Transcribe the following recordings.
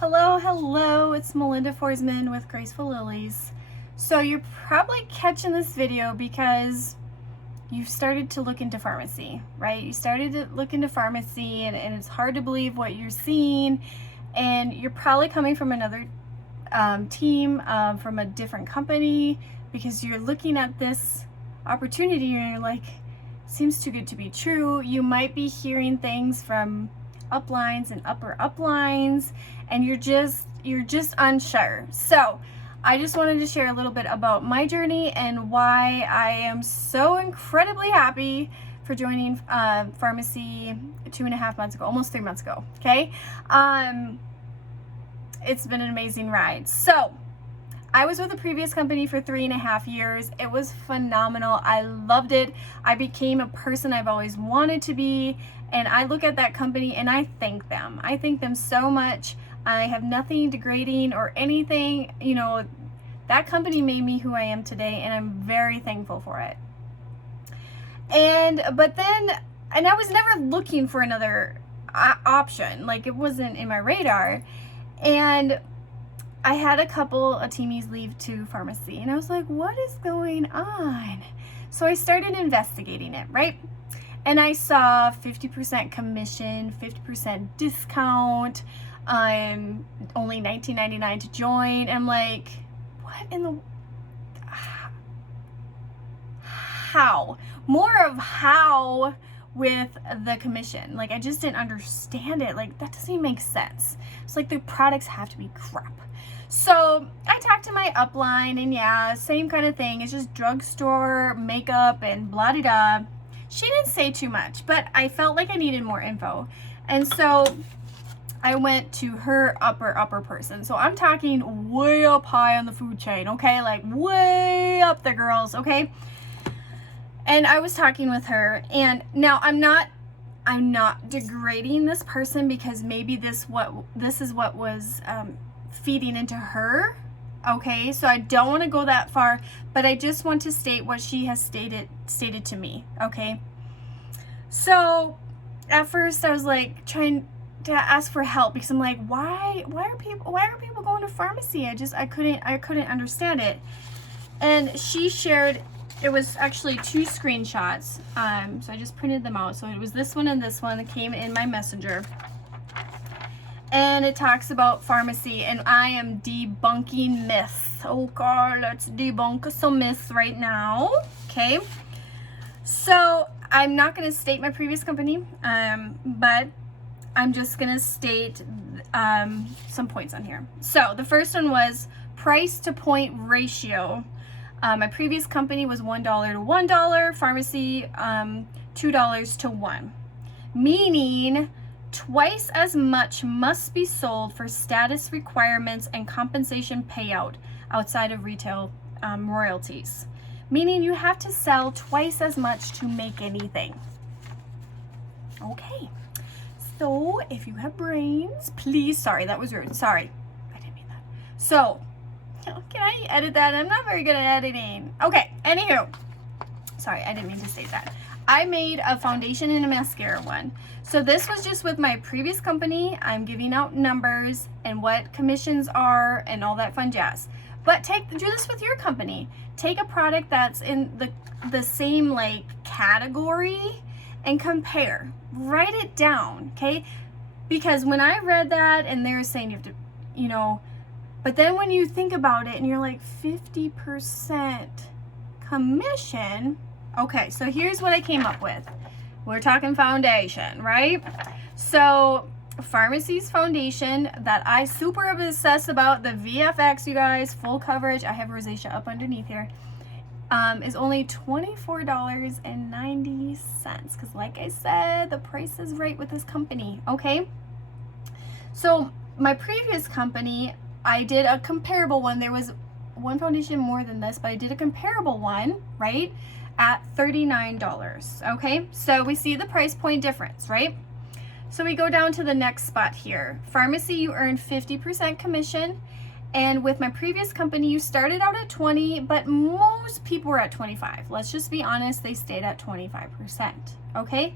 Hello, it's Melinda Forsman with Graceful Lilies. So you're probably catching this video because you've started to look into pharmacy, right? You started to look into pharmacy and it's hard to believe what you're seeing, and you're probably coming from another team, from a different company, because you're looking at this opportunity and you're like, seems too good to be true. You might be hearing things from uplines and upper uplines, and you're just unsure. So I just wanted to share a little bit about my journey and why I am so incredibly happy for joining Farmasi 2.5 months ago, almost 3 months ago. Okay, it's been an amazing ride. So I was with a previous company for 3.5 years. It was phenomenal. I loved it. I became a person I've always wanted to be, and I look at that company and I thank them. I thank them so much. I have nothing degrading or anything. You know, that company made me who I am today, and I'm very thankful for it. And I was never looking for another option. Like, it wasn't in my radar. And I had a couple of teamies leave to Farmasi, and I was like, what is going on? So I started investigating it, right? And I saw 50% commission, 50% discount, only $19.99 to join. I'm like, what in the, how? More of how with the commission. Like, I just didn't understand it. Like, that doesn't even make sense. It's like the products have to be crap. So I talked to my upline, and yeah, same kind of thing. It's just drugstore makeup and blah de da. She didn't say too much, but I felt like I needed more info. And so I went to her upper person. So I'm talking way up high on the food chain, okay? Like way up there, girls, okay? And I was talking with her, and now I'm not degrading this person, because maybe this is what was feeding into her. Okay, so I don't want to go that far, but I just want to state what she has stated to me. Okay, so at first I was like trying to ask for help, because I'm like, why are people going to Farmasi? I couldn't understand it. And she shared, it was actually 2 screenshots, so I just printed them out. So it was this one and this one that came in my messenger. And it talks about Farmasi, and I am debunking myths. Oh God, let's debunk some myths right now. Okay, so I'm not going to state my previous company, but I'm just going to state some points on here. So the first one was price to point ratio. My previous company was $1 to $1, Farmasi $2 to 1, meaning twice as much must be sold for status requirements and compensation payout outside of retail royalties, meaning you have to sell twice as much to make anything. Okay, so if you have brains, please, sorry, that was rude. Sorry, I didn't mean that. So, can I edit that? I'm not very good at editing. Okay, anywho, sorry, I didn't mean to say that. I made a foundation and a mascara one. So this was just with my previous company. I'm giving out numbers and what commissions are and all that fun jazz. But do this with your company. Take a product that's in the same like category and compare. Write it down, okay? Because when I read that and they're saying you have to, you know, but then when you think about it and you're like 50% commission. Okay, so here's what I came up with. We're talking foundation, right? So Farmasi's foundation that I super obsess about, the VFX, you guys, full coverage. I have rosacea up underneath here. Is only $24.90, because like I said, the price is right with this company. Okay, so my previous company, I did a comparable one. There was one foundation more than this, but I did a comparable one, right, at $39. Okay, so we see the price point difference, right? So we go down to the next spot here. Farmasi, you earn 50% commission, and with my previous company, you started out at 20, but most people were at 25. Let's just be honest, they stayed at 25%. Okay,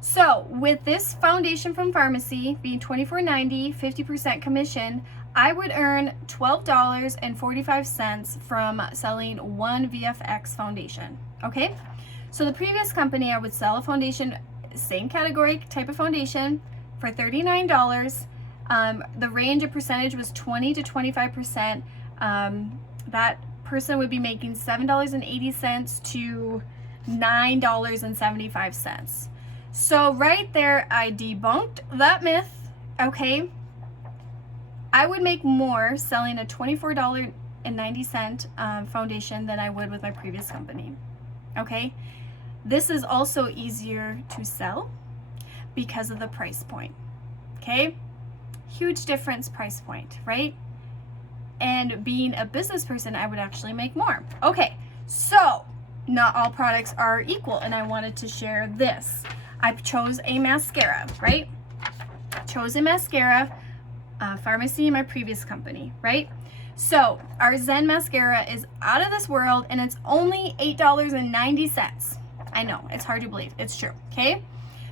So with this foundation from Farmasi being $24.90, 50% commission, I would earn $12.45 from selling one VFX foundation. Okay, so the previous company, I would sell a foundation, same category type of foundation, for $39. The range of percentage was 20 to 25%. That person would be making $7.80 to $9.75. So right there, I debunked that myth. Okay, I would make more selling a $24.90 foundation than I would with my previous company. Okay, this is also easier to sell because of the price point. Okay, huge difference price point, right? And being a business person, I would actually make more. Okay, so not all products are equal, and I wanted to share this. I chose a mascara, right? Chose a mascara, Farmasi in my previous company, right? So our Zen mascara is out of this world, and it's only $8.90. I know, it's hard to believe. It's true, okay?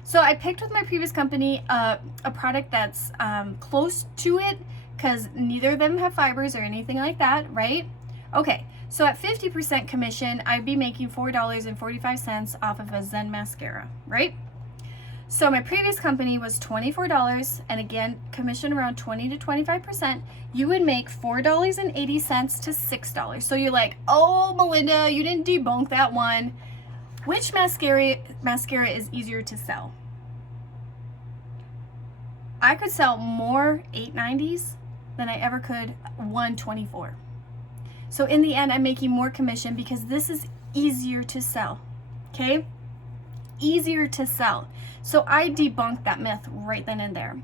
So I picked with my previous company a product that's close to it, because neither of them have fibers or anything like that, right? Okay, so at 50% commission, I'd be making $4.45 off of a Zen mascara, right? So my previous company was $24, and again, commission around 20 to 25%. You would make $4.80 to $6. So you're like, oh, Melinda, you didn't debunk that one. Which mascara is easier to sell? I could sell more $8.90s than I ever could $124. So in the end, I'm making more commission because this is easier to sell, okay? Easier to sell. So I debunked that myth right then and there.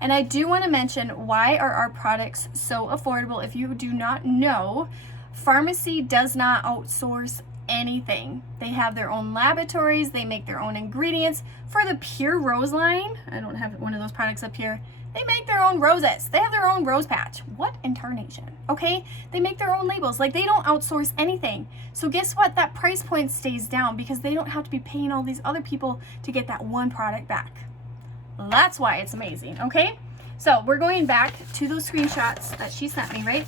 And I do want to mention, why are our products so affordable? If you do not know, Farmasi does not outsource anything. They have their own laboratories, they make their own ingredients. For the Pure Rose line, I don't have one of those products up here, they make their own roses. They have their own rose patch. What in tarnation? Okay? They make their own labels. Like, they don't outsource anything. So guess what? That price point stays down because they don't have to be paying all these other people to get that one product back. That's why it's amazing, okay? So we're going back to those screenshots that she sent me, right?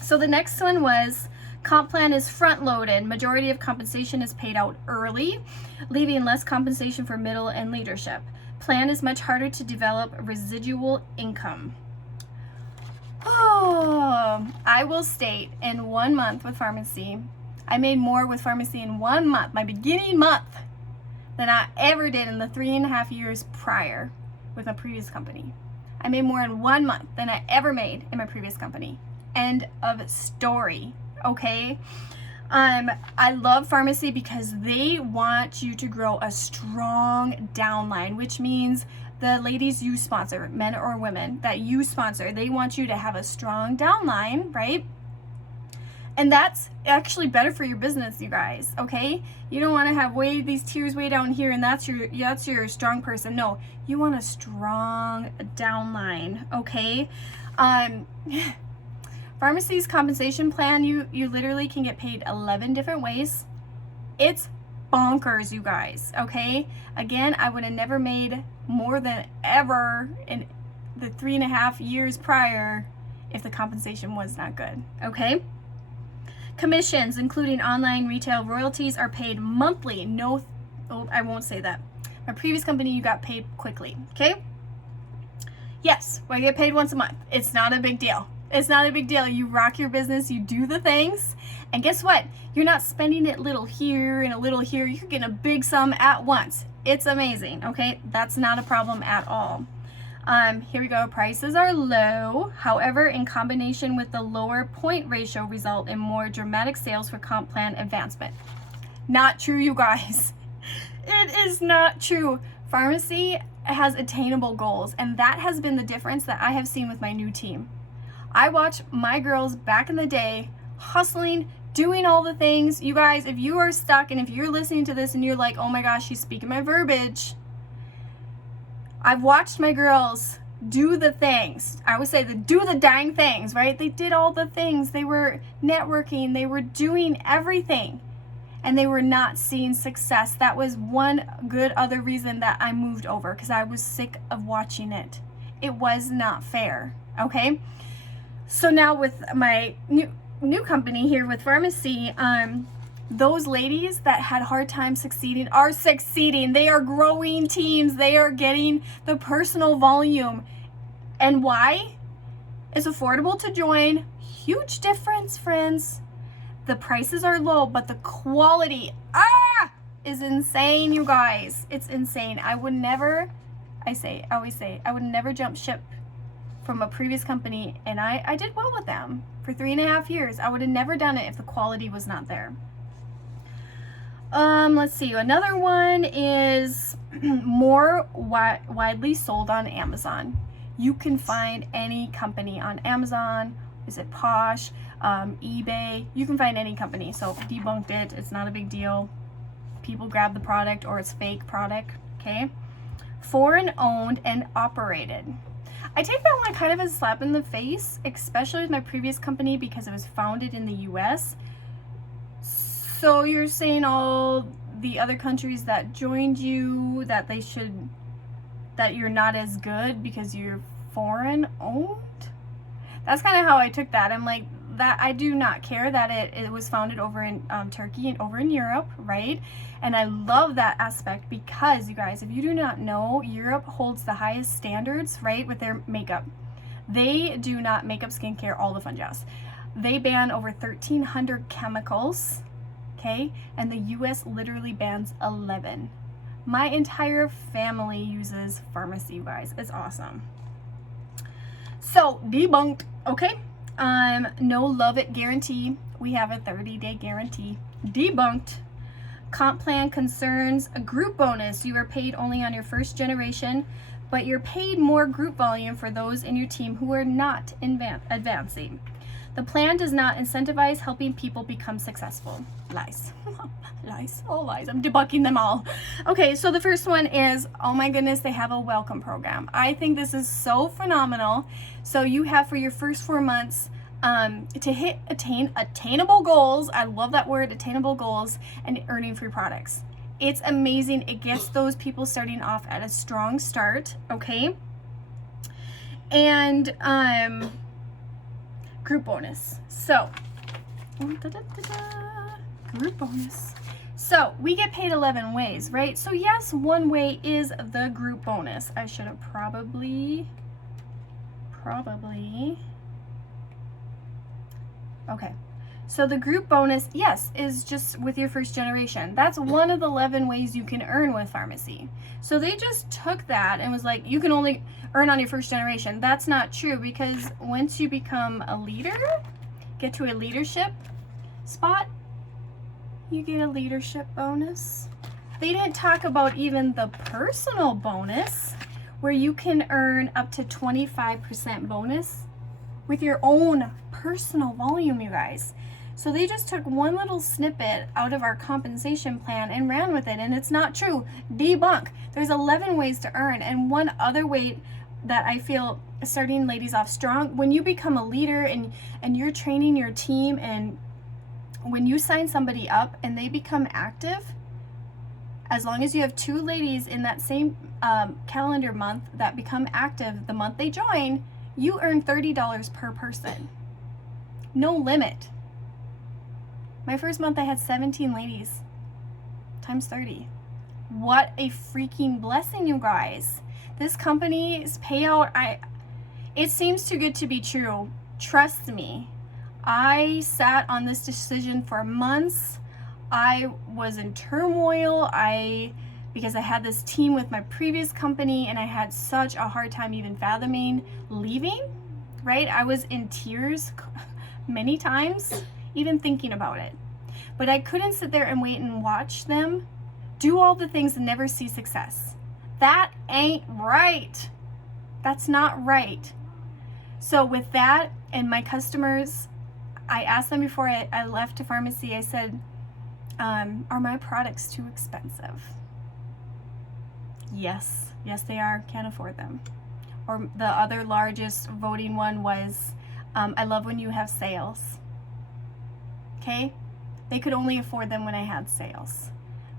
So the next one was, comp plan is front loaded. Majority of compensation is paid out early, leaving less compensation for middle and leadership. Plan is much harder to develop residual income. Oh, I will state, in 1 month with Farmasi, I made more with Farmasi in 1 month, my beginning month, than I ever did in the 3.5 years prior with my previous company. I made more in 1 month than I ever made in my previous company. End of story, okay? I love Farmasi because they want you to grow a strong downline, which means the ladies you sponsor, men or women that you sponsor, they want you to have a strong downline, right? And that's actually better for your business, you guys, okay? You don't want to have these tiers way down here and that's your strong person. No, you want a strong downline, okay? Farmasi's compensation plan, you literally can get paid 11 different ways. It's bonkers, you guys, okay? Again, I would have never made more than ever in the 3.5 years prior if the compensation was not good, okay? Commissions, including online retail royalties, are paid monthly. No, I won't say that. My previous company, you got paid quickly, okay? Yes, we get paid once a month. It's not a big deal. It's not a big deal. You rock your business, you do the things, and guess what? You're not spending it little here and a little here. You're getting a big sum at once. It's amazing, okay? That's not a problem at all. Here we go. Prices are low. However, in combination with the lower point ratio, result in more dramatic sales for comp plan advancement. Not true, you guys. It is not true. Farmasi has attainable goals, and that has been the difference that I have seen with my new team. I watch my girls back in the day hustling, doing all the things. You guys, if you are stuck and if you're listening to this and you're like, oh my gosh, she's speaking my verbiage, I've watched my girls do the things. I would say do the dang things, right? They did all the things. They were networking. They were doing everything. and they were not seeing success. That was one good other reason that I moved over, because I was sick of watching it. It was not fair, okay? So now with my new company here with Farmasi, those ladies that had hard time succeeding are succeeding. They are growing teams. They are getting the personal volume. And why? It's affordable to join. Huge difference, friends. The prices are low, but the quality is insane, you guys. It's insane. I would never, I always say, I would never jump ship from a previous company, and I did well with them for 3.5 years. I would have never done it if the quality was not there. Let's see. Another one is more widely sold on Amazon. You can find any company on Amazon. Is it Posh? eBay? You can find any company. So Debunked it. It's not a big deal. People grab the product, or it's fake product. Okay. Foreign owned and operated. I take that one kind of as a slap in the face, especially with my previous company, because it was founded in the US. So you're saying all the other countries that joined you that you're not as good because you're foreign owned? That's kind of how I took that. I'm like, that I do not care that it was founded over in Turkey and over in Europe, right? And I love that aspect, because you guys, if you do not know, Europe holds the highest standards, right, with their makeup. They do not makeup, skincare, all the fun jazz. They ban over 1,300 chemicals, okay? And the US literally bans 11. My entire family uses Farmasi, you guys. It's awesome. So, Debunked, okay? No love it guarantee. We have a 30-day guarantee. Debunked. Comp plan concerns a group bonus. You are paid only on your first generation, but you're paid more group volume for those in your team who are not advancing. The plan does not incentivize helping people become successful. Lies. Lies. All lies. I'm debunking them all. Okay, so the first one is, oh my goodness, they have a welcome program. I think this is so phenomenal. So you have for your first 4 months to attain attainable goals. I love that word, attainable goals, and earning free products. It's amazing. It gets those people starting off at a strong start, okay? And group bonus. So, group bonus. So, we get paid 11 ways, right? So, yes, one way is the group bonus. I should have probably. Okay. So the group bonus, yes, is just with your first generation. That's one of the 11 ways you can earn with Farmasi. So they just took that and was like, you can only earn on your first generation. That's not true, because once you become a leader, get to a leadership spot, you get a leadership bonus. They didn't talk about even the personal bonus, where you can earn up to 25% bonus with your own personal volume, you guys. So they just took one little snippet out of our compensation plan and ran with it, and it's not true. Debunk. There's 11 ways to earn, and one other way that I feel starting ladies off strong, when you become a leader and you're training your team, and when you sign somebody up and they become active, as long as you have 2 ladies in that same calendar month that become active the month they join, you earn $30 per person. No limit. My first month I had 17 ladies times 30. What a freaking blessing, you guys. This company's payout, it seems too good to be true. Trust me. I sat on this decision for months. I was in turmoil. Because I had this team with my previous company, and I had such a hard time even fathoming leaving, right? I was in tears many times, even thinking about it. But I couldn't sit there and wait and watch them do all the things and never see success. That ain't right. That's not right. So with that, and my customers, I asked them before I left to Farmasi, I said, are my products too expensive? Yes, they are. Can't afford them. Or the other largest voting one was, I love when you have sales. Okay? They could only afford them when I had sales.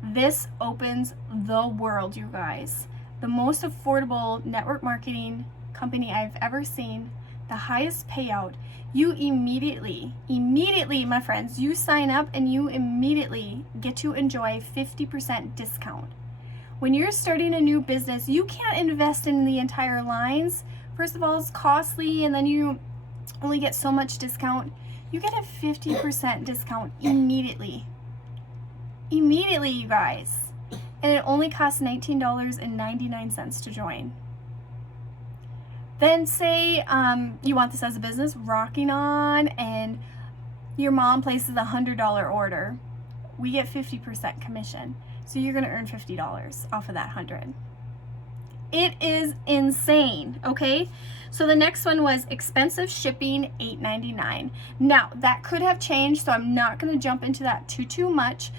This opens the world, you guys. The most affordable network marketing company I've ever seen, the highest payout. You immediately, my friends, you sign up and you immediately get to enjoy 50% discount. When you're starting a new business, you can't invest in the entire lines. First of all, it's costly, and then you only get so much discount. You get a 50% discount immediately. Immediately, you guys. And it only costs $19.99 to join. Then say you want this as a business, rocking on, and your mom places a $100 order. We get 50% commission. So you're gonna earn $50 off of that 100. It is insane, okay? So the next one was expensive shipping, $8.99. Now, that could have changed, so I'm not gonna jump into that too much.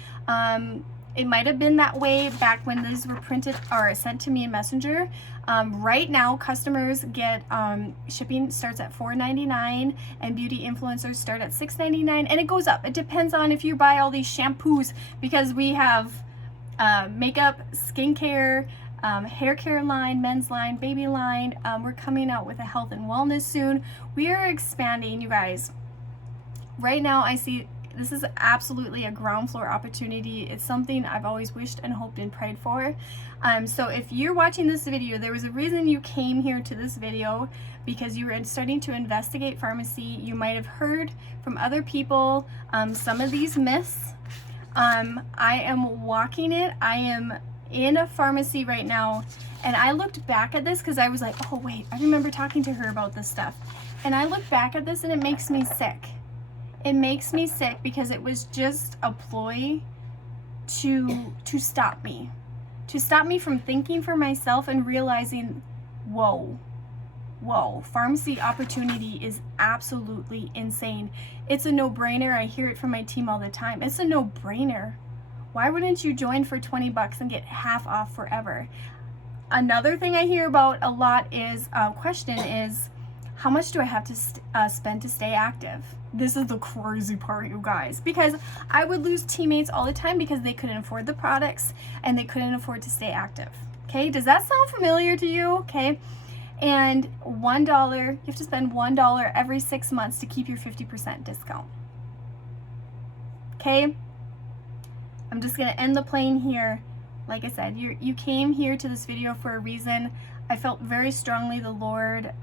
It might have been that way back when these were printed or sent to me in Messenger. Right now, customers get shipping starts at $4.99 and beauty influencers start at $6.99, and it goes up. It depends on if you buy all these shampoos, because we have makeup, skincare, hair care line, men's line, baby line. We're coming out with a health and wellness soon. We are expanding, you guys. Right now, I see this is absolutely a ground floor opportunity. It's something I've always wished and hoped and prayed for. So if you're watching this video, there was a reason you came here to this video, because you were starting to investigate Farmasi. You might have heard from other people some of these myths. I am walking it. I am in a Farmasi right now, and I looked back at this because I was like, oh wait, I remember talking to her about this stuff. And I look back at this and it makes me sick. It makes me sick because it was just a ploy to stop me. To stop me from thinking for myself and realizing, whoa, Farmasi opportunity is absolutely insane. It's a no-brainer. I hear it from my team all the time. It's a no-brainer. Why wouldn't you join for 20 bucks and get half off forever? Another thing I hear about a lot is, question is, how much do I have to spend to stay active? This is the crazy part, you guys, because I would lose teammates all the time because they couldn't afford the products and they couldn't afford to stay active. Okay, does that sound familiar to you? Okay, and $1, you have to spend $1 every 6 months to keep your 50% discount. Okay, I'm just gonna end the plane here. Like I said, you came here to this video for a reason. I felt very strongly the Lord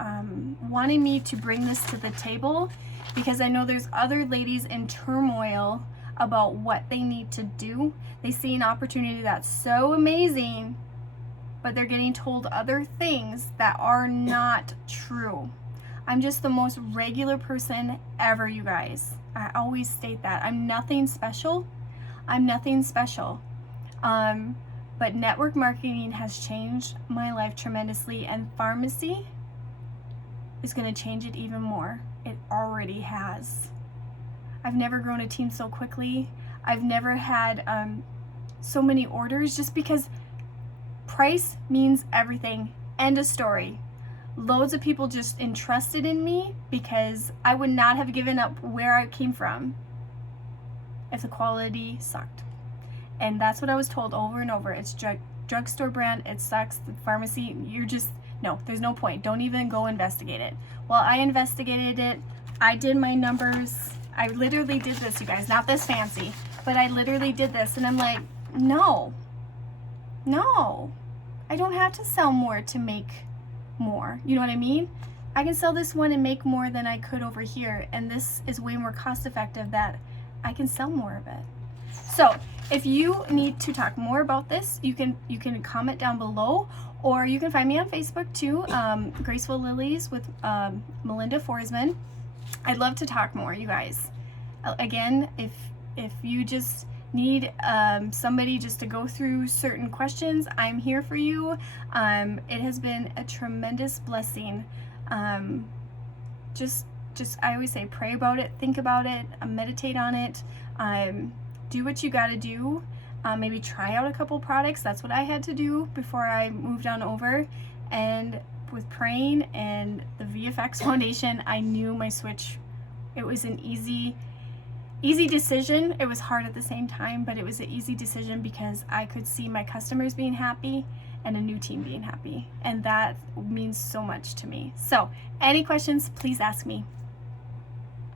wanting me to bring this to the table, because I know there's other ladies in turmoil about what they need to do. They see an opportunity that's so amazing, but they're getting told other things that are not true. I'm just the most regular person ever, you guys. I always state that. I'm nothing special. I'm nothing special. But network marketing has changed my life tremendously, and Farmasi is going to change it even more. It already has. I've never grown a team so quickly. I've never had so many orders, just because price means everything. End of story. Loads of people just entrusted in me because I would not have given up where I came from if the quality sucked. And that's what I was told over and over. It's drugstore brand, it sucks. The Farmasi, you're just, no, there's no point. Don't even go investigate it. Well, I investigated it. I did my numbers. I literally did this, you guys. Not this fancy, but I literally did this. And I'm like, no, I don't have to sell more to make more. You know what I mean? I can sell this one and make more than I could over here. And this is way more cost effective that I can sell more of it. So if you need to talk more about this, you can comment down below, or you can find me on Facebook too, Graceful Lilies with Melinda Forsman. I'd love to talk more, you guys. Again, if you just need somebody just to go through certain questions, I'm here for you. It has been a tremendous blessing. Just I always say, pray about it, think about it, meditate on it. Do what you got to do. Maybe try out a couple products. That's what I had to do before I moved on over. And with praying and the VFX Foundation, I knew my switch. It was an easy easy decision. It was hard at the same time, but it was an easy decision because I could see my customers being happy and a new team being happy. And that means so much to me. So any questions, please ask me.